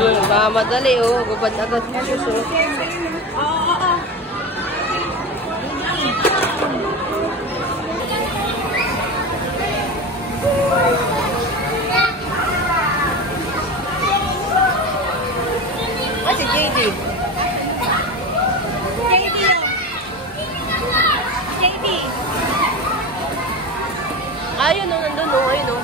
Madali oh, gubad agad mo suso. Ah, si JD. JD. Ayun oh, nandun oh, ayun oh.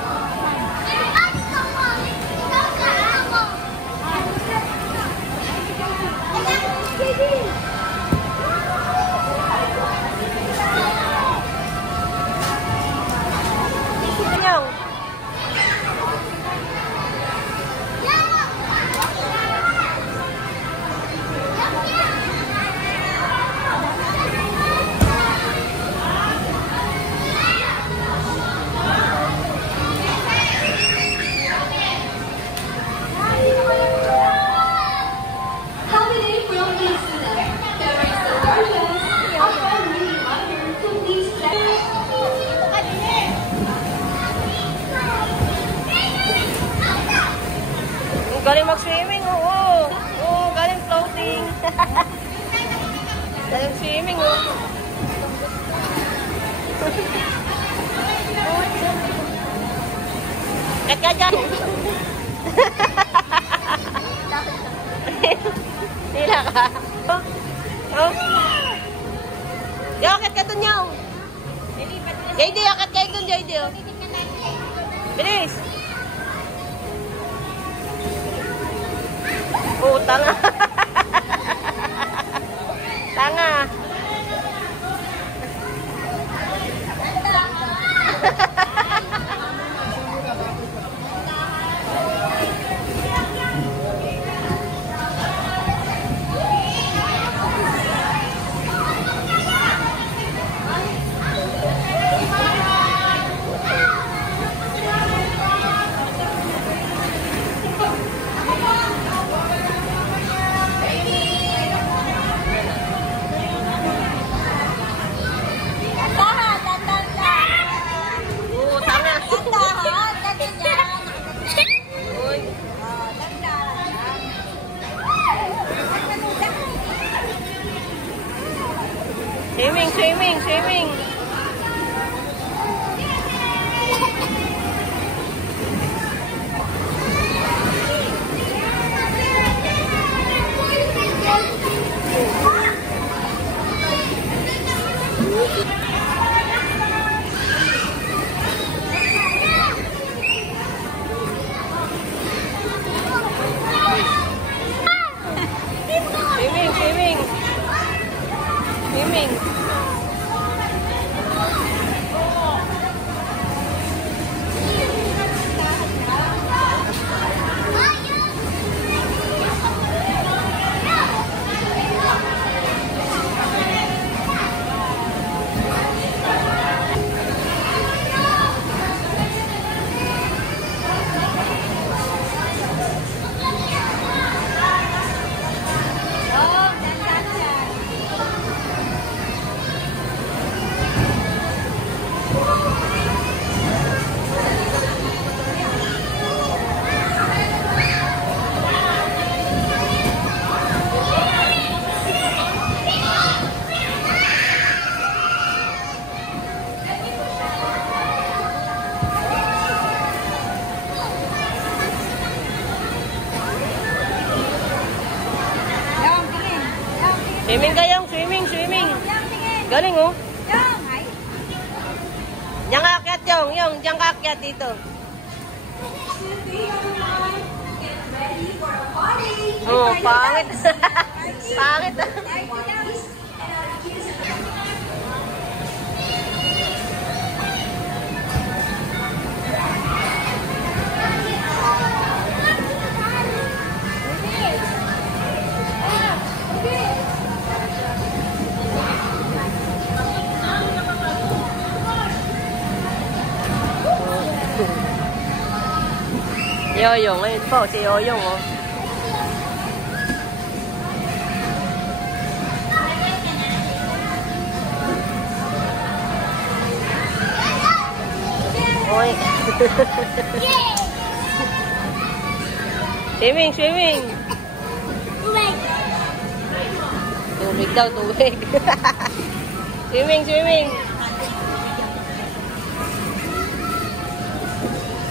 Galing mag-swimming, oo. Oo, galing floating. Galing swimming, oo. Kat ka dyan. Tila ka. Oh. Yakit ka dun yaw. JD, yakit kayo dun, JD. Bilis. Oh, tanga. Tanga. Swimming, swimming, swimming. Swimming, swimming. Swimming. Swimming kayong, swimming, swimming. Galing oh. Diyan ka akyat yung, diyan ka akyat dito. Oh, pangit. Pangit. Yoyong, ayun po, si Yoyong oh. Oy. Swimming, swimming. Tubig. Tubig daw, tubig. Swimming, swimming.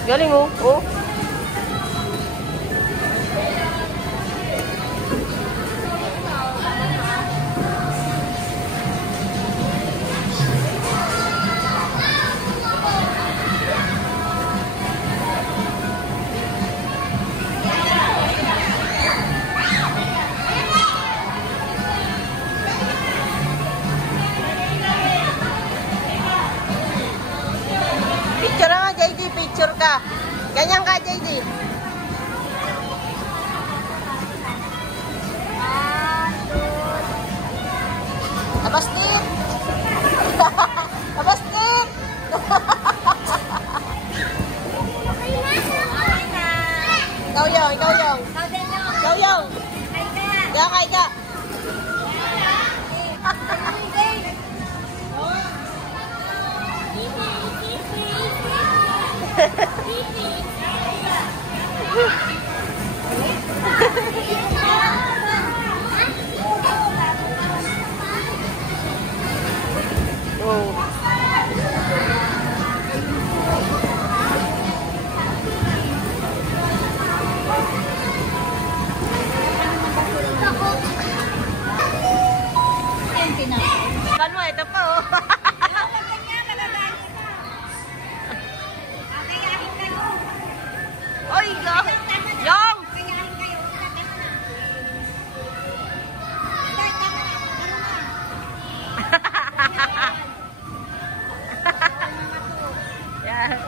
Galing oh. Oh. Picture nga, JD. Picture ka. Ganyan ka, JD. Abastit! Abastit! Ikaw yung, ikaw yung. Ikaw yung. Kaya ka, ika. Oh. Kan mo, ito pa oh. Oy, Yang! Yang! Yan.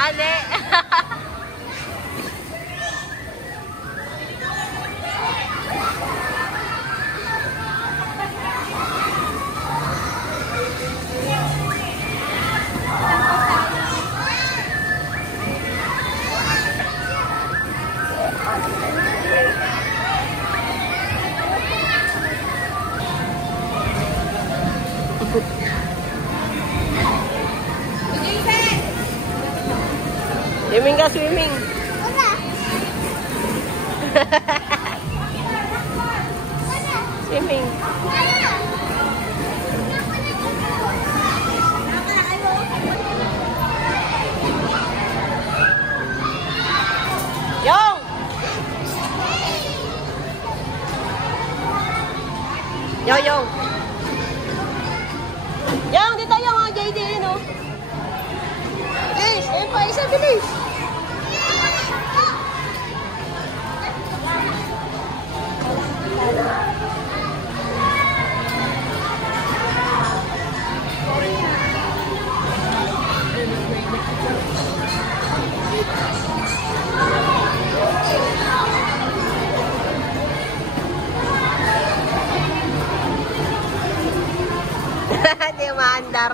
Ale. Swimming ka, swimming. Swimming. Yung! Yung! Yung, dito yung mga JD, no? Bilis! Ayun pa, isa, bilis! Hindi maandar.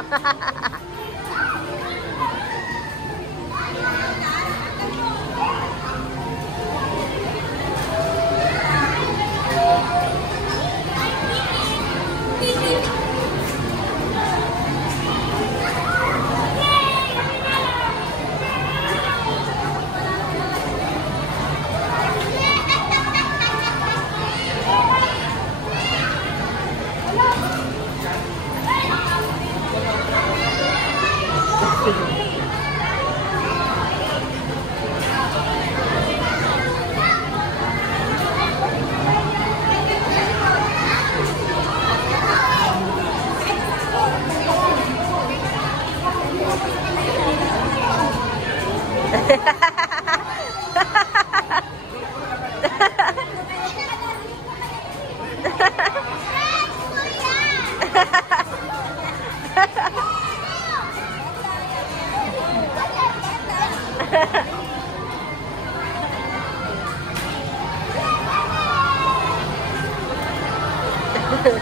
Pil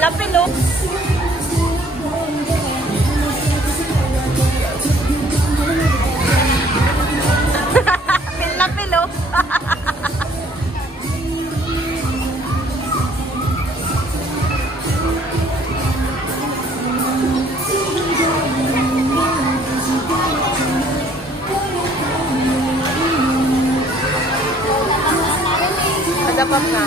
na pil, oh. Pil na pil, oh. Madapap na.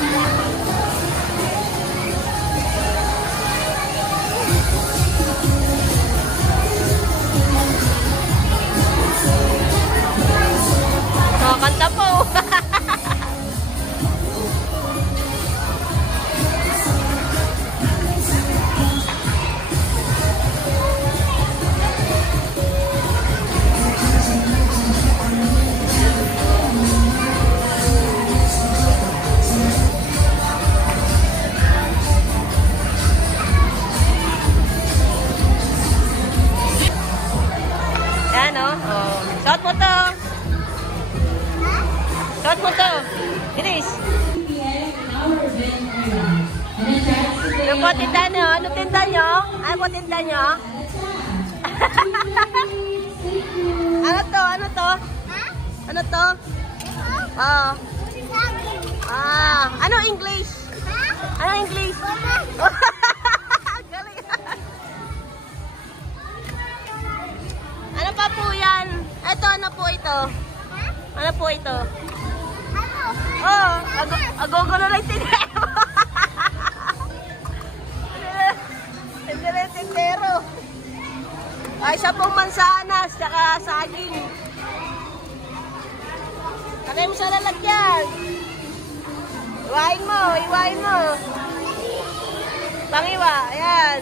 Kanta po. Yan, oh. Suot mo to. Suot mo to. Iris. Ano po tinda nyo? Ano tinda nyo? Ano po tinda nyo? Ano to? Ano to? Ano to? Oh. Ano English? Ano English? Galing. Ano pa po yan? Ito, ano po ito? Ano po ito? Oh, agogo na lang tindero. Hindi na tindero. Ay, isa pong mansanas, tsaka saging. Lagay mo sa lalagyan. Iwain mo, iwain mo. Pangiwa, ayan.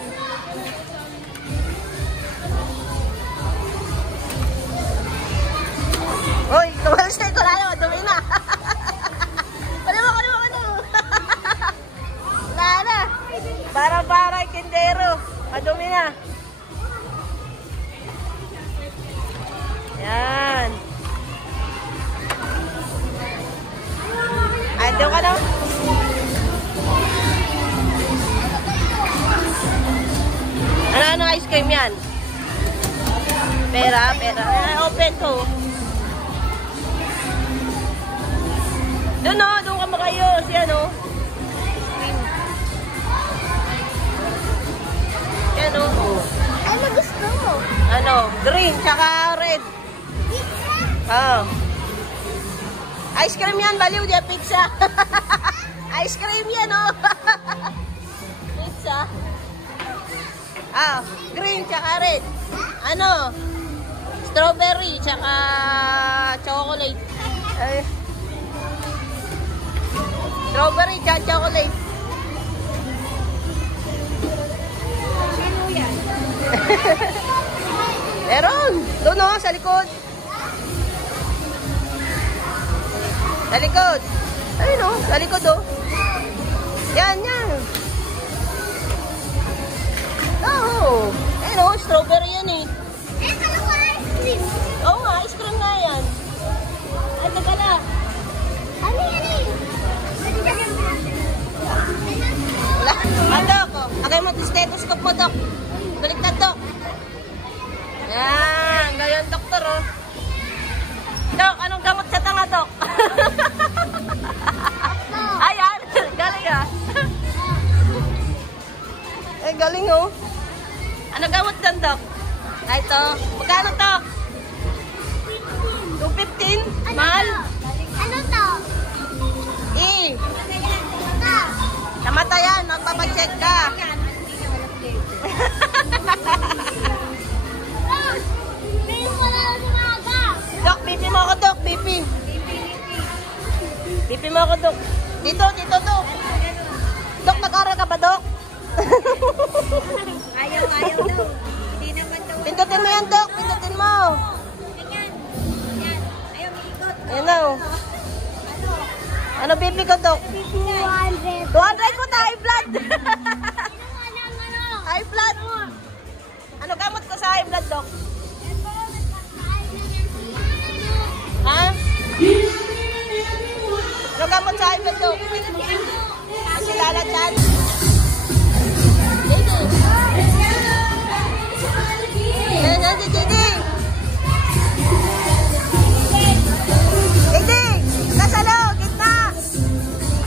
Hoy, tumalas na ito na yun, dumi na. Bara-bara tindero. Madumi na. Yan. Ay, doon ka na. Ano ice cream yan? Pera. Open to. Doon o, doon ka makayo. Si ano? Ano? Ano gusto mo? Ano? Green, tsaka red. Oh. Ice cream yan, baliw di pizza. Ice cream yan, oh. Pizza. Green, tsaka red. Ano? Strawberry, tsaka chocolate. Strawberry, tsaka chocolate. Meron. Doon o, sa likod. Sa likod. Ayun o, sa likod o. Yan, yan. Oo. Ayun o, strawberry yan eh. Kala ko ice cream. Oo nga, ice cream nga yan. Ay, taga na. Ano yan eh? Wala. Dok, oh. Lagay mo yung stethoscope mo, Dok. Baliktad, Dok. Yan, ganyan, doktor, oh. Dok, anong gamot sa tanga, Dok? Ayan, galing, ah. Ay, galing, oh. Ano gamot dyan, Dok? Ay, ito. Magkano, Dok? 215? Mahal? Ano to? Namatayan, magpapacheck ka. Dok, pipi mo ako, Dok. Pipi. Pipi mo ako, Dok. Dito, dito, Dok. Dok, nag-aral ka ba, Dok? Ayaw daw. Hindi naman daw. Pindutin mo yan, Dok. Pindutin mo. Ganyan. Ayaw maikot. Ayan na, oh. Ano pipi ko, Dok? 200. 200 mo, high blood. High blood. Ano gamot ko sa high blood, Dok? Ha? Ano gamot sa high blood, Dok? Kasi lalachan. Ayan na, si JD. JD, nasa loob, gitna.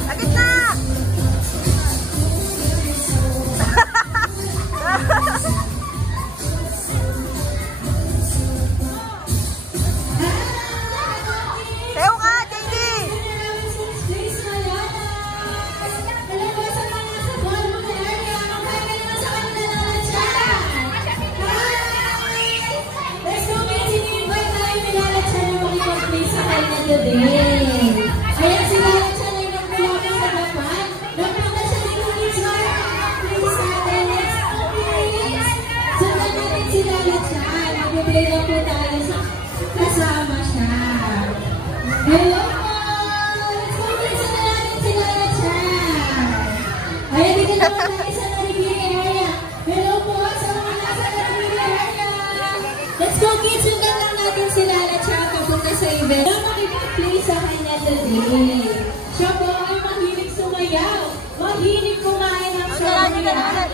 Sa gitna. Sayo ka, JD. Ayan sila at siya na yung nagpulapin sa Japan. Nagpunta siya dito please sa atin. Let's go please. Sundan natin sila at siya. Mag-play lang po tayo sa kasama siya. Hello po! Let's go please. Sundan natin sila at siya. Ayan dito naman tayo sa Narigiri area. Hello po sa mga nasa Narigiri area. Let's go kids. Sundan lang natin sila at siya papunta sa event. Play sa kanya today. Siya po ay mahilig sumayaw, mahilig kumain ng sabayan,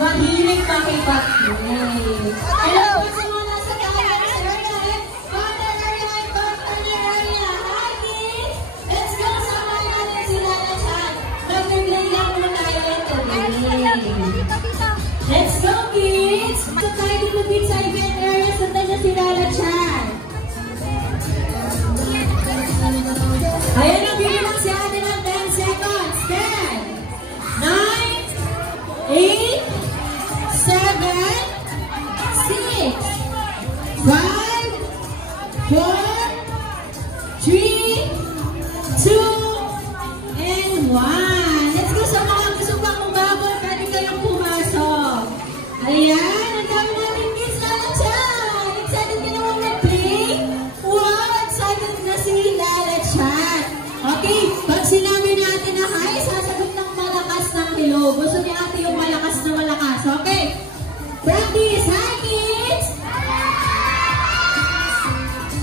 mahilig makipag-play. Hello po sa mga nasa camera area, corner area. Hi kids! Let's go, samahan natin sila na chat. Mag-play lang po tayo today. Let's go kids! So tayo dito sa event area, sundan na sila na chat. Ayan ang bilang si ate ng 10 seconds. 10, 9, 8, 7, 6, 5, 4, 3, 2, and 1. Let's go sa mga gusto pang umabot. Pwede kayong pumasok. Ayan, ang dami natin kids na chat. Excited ka naman mag-play? Wow, excited na sila na chat. Okay, pag sinabi natin na hi, sasagot ng malakas ng hello. Gusto ni ate yung malakas na malakas. Okay, practice. Hi kids!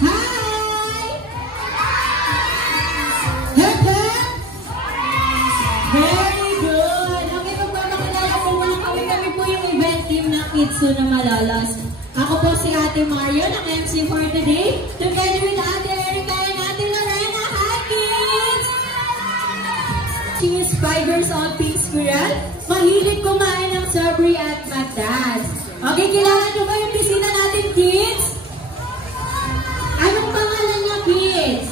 Hi! Hep hep! Very good! Okay, magpapakilala po muna kami po yung event team ng Kitsu na Malalas. Ako po si Ate Mario ng MC for today. Together with Ate Erica and Ate Lorena. Hi kids! She is 5 years old, pink squirrel. Mahilig kumain ng strawberry at McDonald's. Okay, kilala nyo ba yung bisita natin, kids? Anong pangalan niya, kids?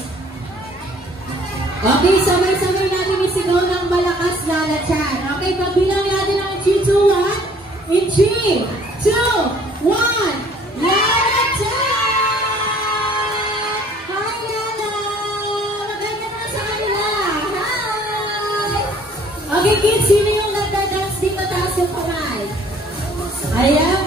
Okay, sabay-sabay natin isigaw ng malakas lalachan. Okay, pagbilang natin ang 3, 2, 1. In 3, 2, 1. Lalachan! Hi, Lala! Maganda na sa kanila. Hi! Okay, kids, sino yung nagda-dance dito? Taas yung kamay. Ayan.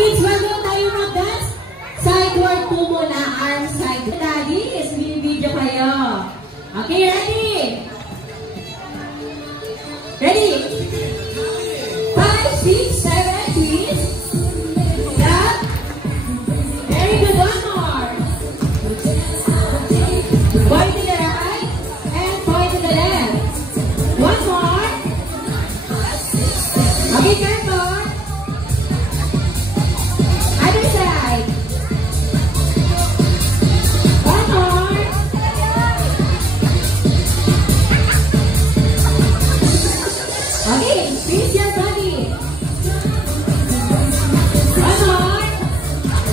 kids, bago tayo mag-dance, sideward po muna, arm side. Daddy, video kayo. Okay, ready? Ready? 5, 6, 7, please. Stop. Very good, one more. Point to the right and point to the left. One more. Okay, careful. Other side. One more. Okay, twist your body. One more.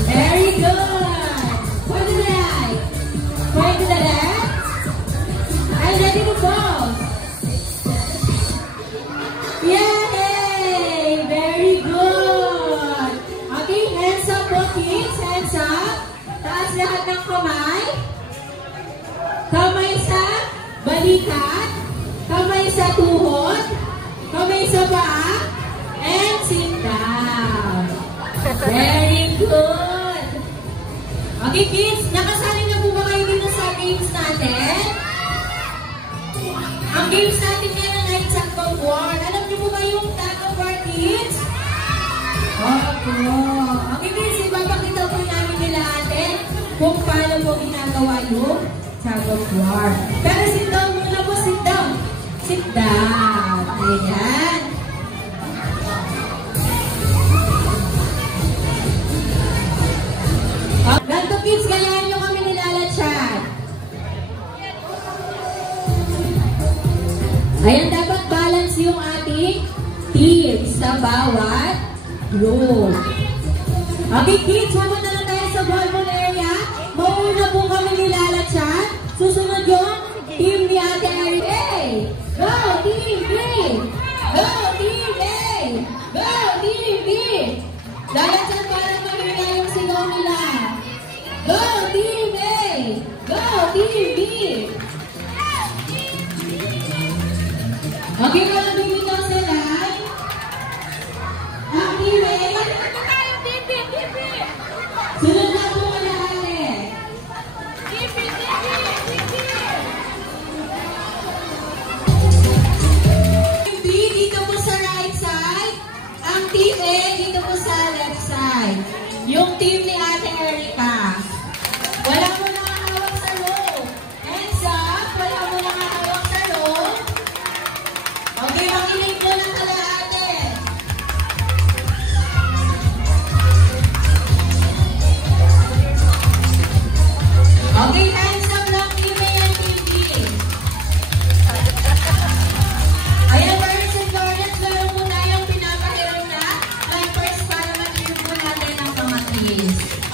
Very good. Point to the right. Point to the left. And ready to go. Yay! Very good. Okay, hands up po kids. Hands up. Taas lahat ng kamay. Kamay sa balikat. Kamay sa tuhod. Kamay sa paa. And sit down. Very good. Okay kids, nakasali na po ba kayo dito sa games natin? Ang games natin ngayon ay tug of war. Alam niyo po ba yung tug of war kids? Opo. Okay kids, ipapakita po namin nila atin kung paano po ginagawa yung tug of war. Pero sit down muna po, sit down. Sit down. Ayan. Ganto kids, gayahin nyo kami nilalatsyad. Ayan, dapat balance yung ating teams sa bawat group. Okay kids, pumunta na tayo sa volleyball area. Mauna po kami nilalatsyad. Susunod yung team ni Ate Erika. Go Team B! Go Team A! Go Team B! Lalatsyad para mahina yung sigaw nila. Go Team A! Go Team B! Okay, kalau bumitaw sila. Ang Team A. Sunod na po kalahati. Team B dito po sa right side. Ang Team A dito po sa left side. Yung team ni Ate Erika. Wala mo nakahawak sa row. Hands up. Wala mo nakahawak sa row. Okay, makinig mo ng kalahati. Okay, hands up lang team A and team B. Ayan, Lawrence and Lawrence, meron po tayong pinapahiram na first para mag-hear po natin ang mga kids.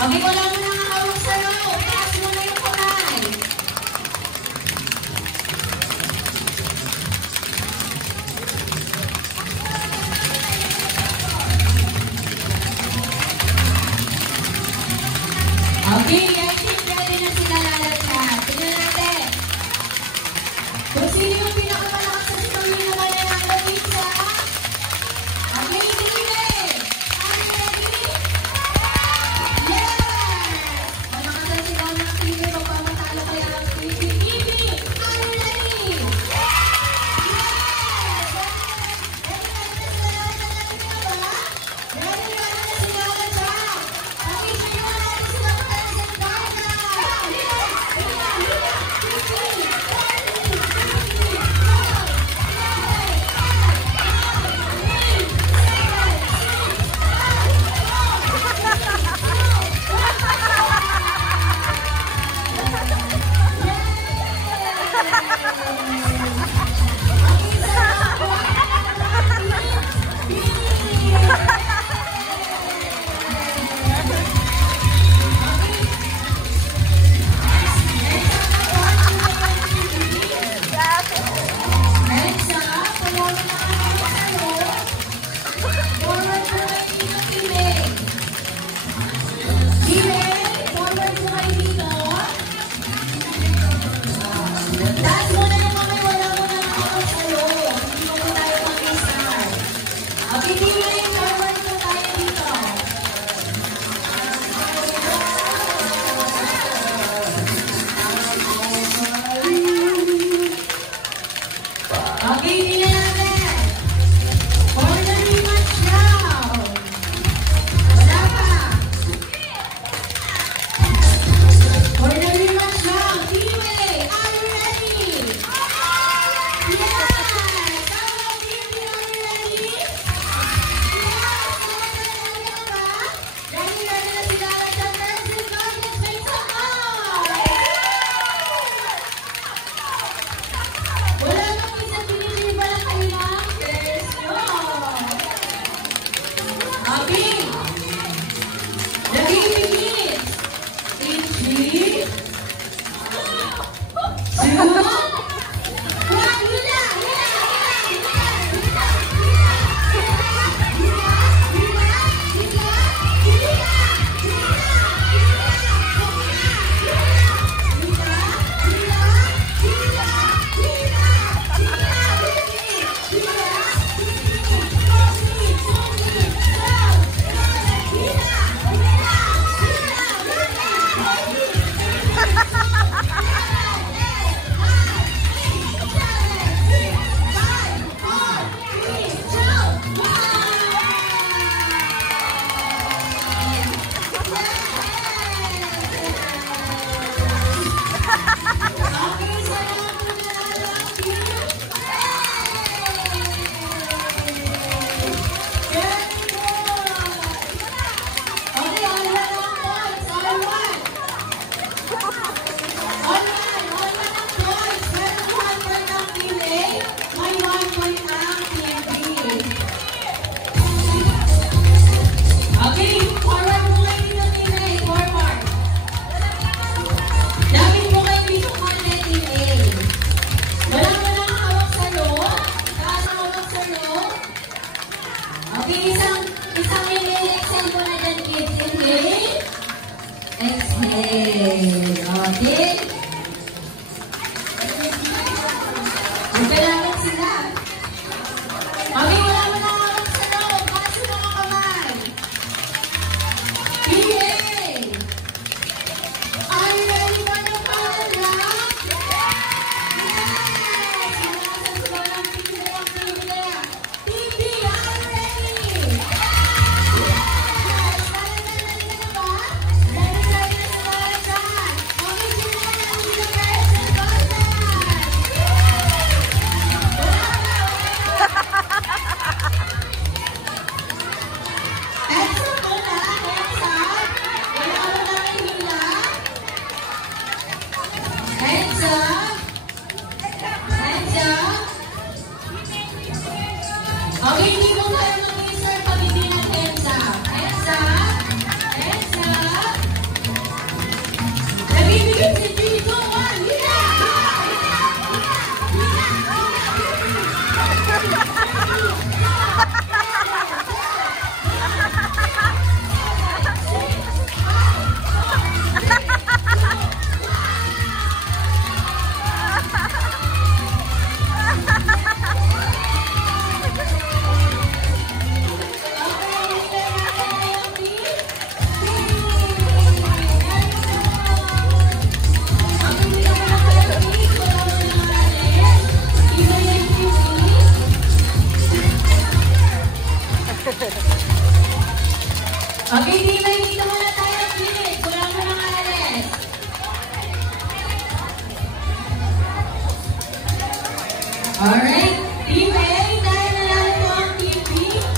Ready? Magkalaban sila. Okay, wala mo na hawak sa loob. Paso na ang kamay. PA! Are you ready for the final round? Yes! Malakas sa bawang pinilawang pinilaya. PB, are you ready? Yes! Ready na ba? Ready na sa mga dyan. Okay, sino na natin sa person? Extra muna, hands up. Wala mo na hihila. Hands up. Hands up. Okay, hindi mo kaya mag-insert pag hindi na hands up. Hands up. Hands up. Nabibigyan si Chico. Hila! Okay, Dimay, dito muna tayo. Please, wala mo nang alis. Alright, Dimay, dahil nanalo po ang TV,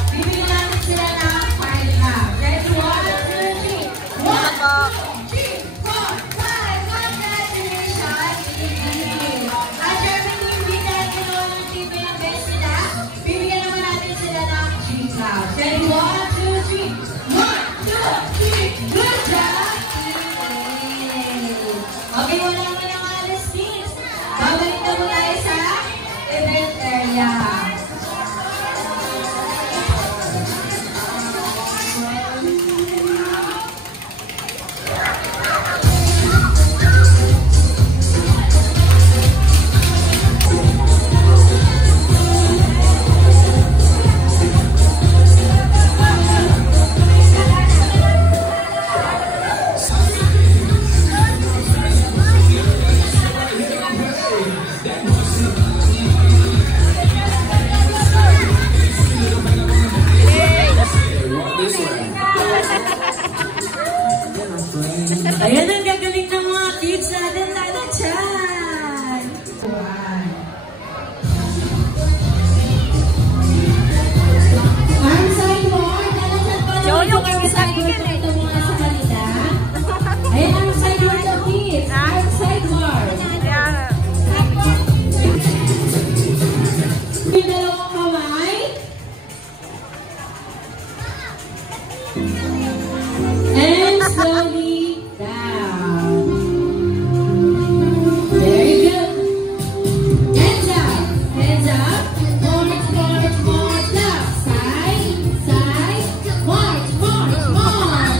bibigyan natin sila ng 5 half. Ready, 1, 2, 3. 1, 2, 3, 4, 5. Congratulations, TV. At syempre, hindi dahil ginawa ng TV ang best nila, bibigyan naman natin sila ng 3 half. Ready, 1, 2, 3. Good job! Okay, wala mo ng alas, please. Babalik na mo tayo sa event area. Ayan ang gagaling ng mga kids natin, Lala Chan! Arm side more, Lala Chan pa naman yung arm side more kung ito mga sa kanila. Ayan, arm side more daw kids, arm side more. Yung dalawang kamay. And slowly down. Very good. Hands up. Hands up. March, march, march. Left side, side. March, march, march.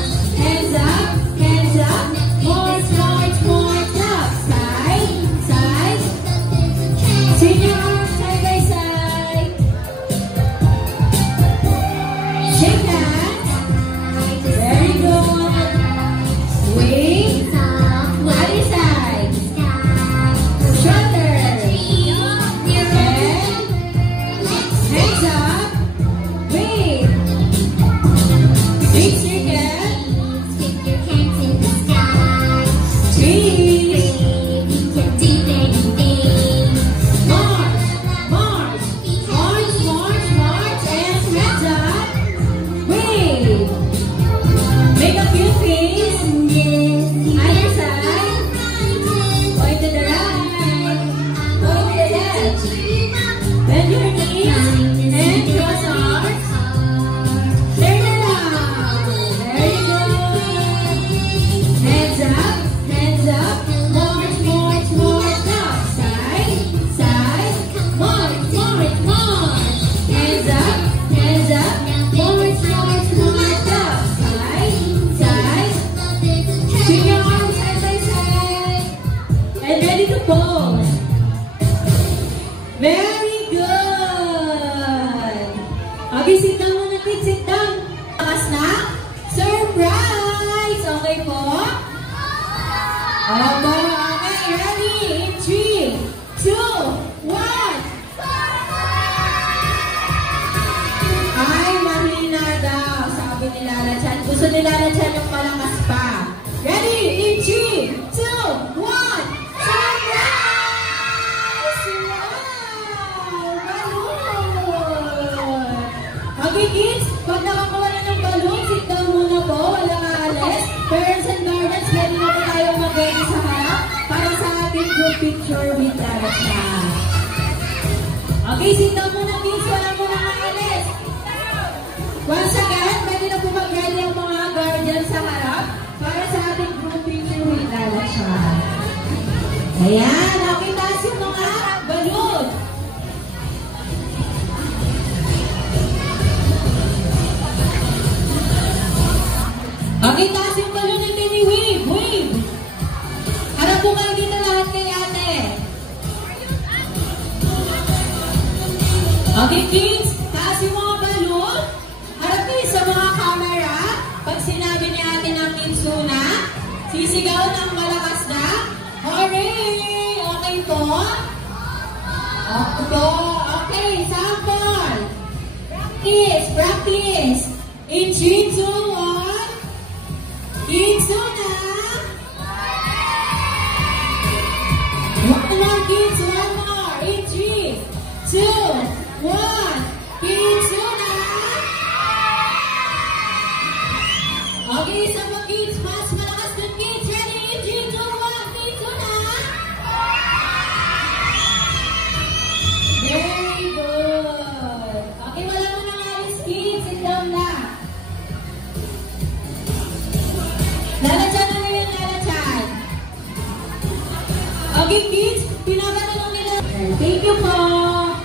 Opo, okay, ready? In 3, 2, 1. Ay, mahina daw, sabi ni Lala Chan. Gusto ni Lala Chan yung malakas pa. Ready? In 3, 2, 1. Okay, kids, pag nakakuha na ng balloon, sit down muna po, walang aalis. Parents and guardians, ready na po tayo mag-ready sa harap para sa ating group picture with Lala Chan. Okay, sit down muna, kids, wala muna aalis. Once again, ready na po mag-ready ang mga guardians sa harap para sa ating group picture with Lala Chan. Ayan, okay, taas yung mga balloon. Okay, taas yung balon ng baby. Wave, wave. Harap po kayo dito lahat kay ate. Okay, kids. Taas yung mga balon. Harap kayo sa mga camera. Pag sinabi ni ate ng Kinsuna, sisigaw ng malakas na. Hooray! Okay po? Okay, sample. Practice, practice. In 3, 2, 1. Kinsuna! One more, kids. One more. In 3, 2, 1. Kinsuna! Okay, isa po, kids. Mas malakas dun, kids. Ready? In 3, 2, 1. Kinsuna! Very good. Okay, wala mo nang alis, kids. Sit down na. Lala Chan, ano yun, Lala Chan? Okay, kids, pinapatanong nila. Thank you po.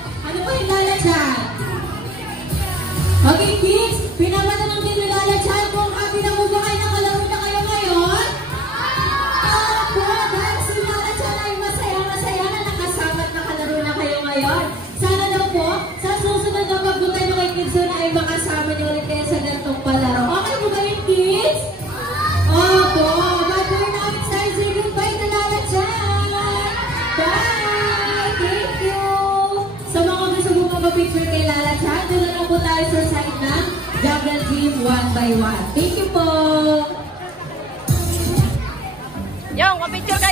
Ano po yung Lala Chan? Okay, kids, pinapatanong nila Lala Chan kung happy na po ba kayo nakalaro na kayo ngayon? Opo, dahil si Lala Chan ay masaya-masaya na nakasama at nakalaro na kayo ngayon. Sana daw po, sa susunod na pagbutay mo kay Kinsuna ay makasama niyo ulit kayo sa ganitong palaro. Okay po ba yung kids? Opo, but we're now excited to say goodbye to Lala Chan. Bye! Thank you! Sa mga gusto mo mag-picture kay Lala Chan, doon na lang po tayo sa side ng Jungle Team 1 by 1. Thank you po! Yung, kapicture kayo.